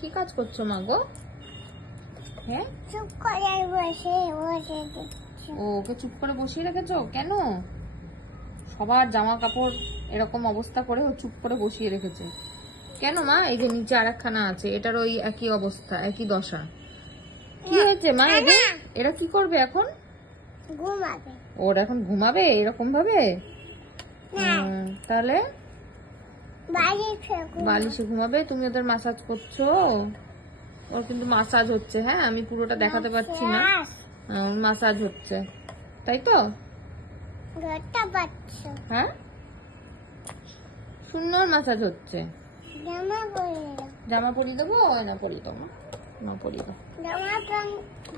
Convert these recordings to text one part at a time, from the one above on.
কি কাজ করছো মা গো? হ্যাঁ, চুপ করে বসে বসে দেখছি। ও ওকে চুপ করে বসিয়ে রেখেছো কেন? সবার জামা কাপড় এরকম অবস্থা করে ও চুপ করে বসিয়ে রেখেছে কেন মা? এই যে নিচে আরেকখানা আছে, এটার ওই একই অবস্থা, একই দশা। কি হয়েছে মা এদের? এরা কি করবে এখন? ঘুমাবে ওর এখন ঘুমাবে এরকম ভাবে? না, তাহলে বাড়িতে বালিশে ঘুমাবে। তুমি ওদের মাসাজ করছো? ওর কিন্তু মাসাজ হচ্ছে, হ্যাঁ আমি পুরোটা দেখাতে পাচ্ছি না। মাসাজ হচ্ছে, তাই তো? ঘরটা পাচ্ছ হ্যাঁ, সুন্দর মাসাজ হচ্ছে। জামা পরে জামা পরিয়ে দেবো? না পরিয়ে দেবো, না পরিয়ে দাও,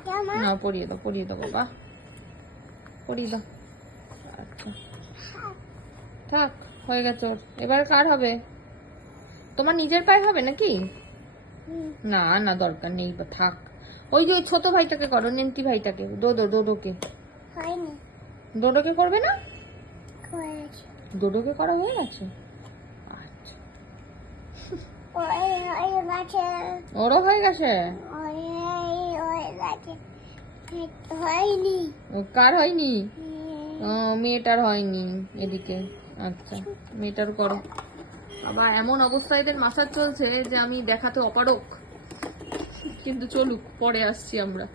জামা না পরিয়ে দাও, পরিয়ে দেবো, বাহ পরিয়ে দাও। আচ্ছা থাক, হয়ে গেছে ওর। এবার কার হবে? তোমার নিজের পায়ে হবে নাকি? না না, দরকার নেই, বা থাক। ওই যে ওই ছোট ভাইটাকে করো, নেন্টি ভাইটাকে, ডোডোকে। হয়নি, ডোডোকে করবে না? করেছে ডোডোকে করা হয়ে গেছে? আচ্ছা, ওই গাছে ওরও হয়ে গেছে? ওই গাছে হয়নি। ও, কার হয়নি? ও, মেয়েটার হয়নি এদিকে। আচ্ছা, মেয়েটার করো। আবার এমন অবস্থা এদের মাসাজ চলছে যে আমি দেখাতে অপারক, কিন্তু চলুক, পরে আসছি আমরা।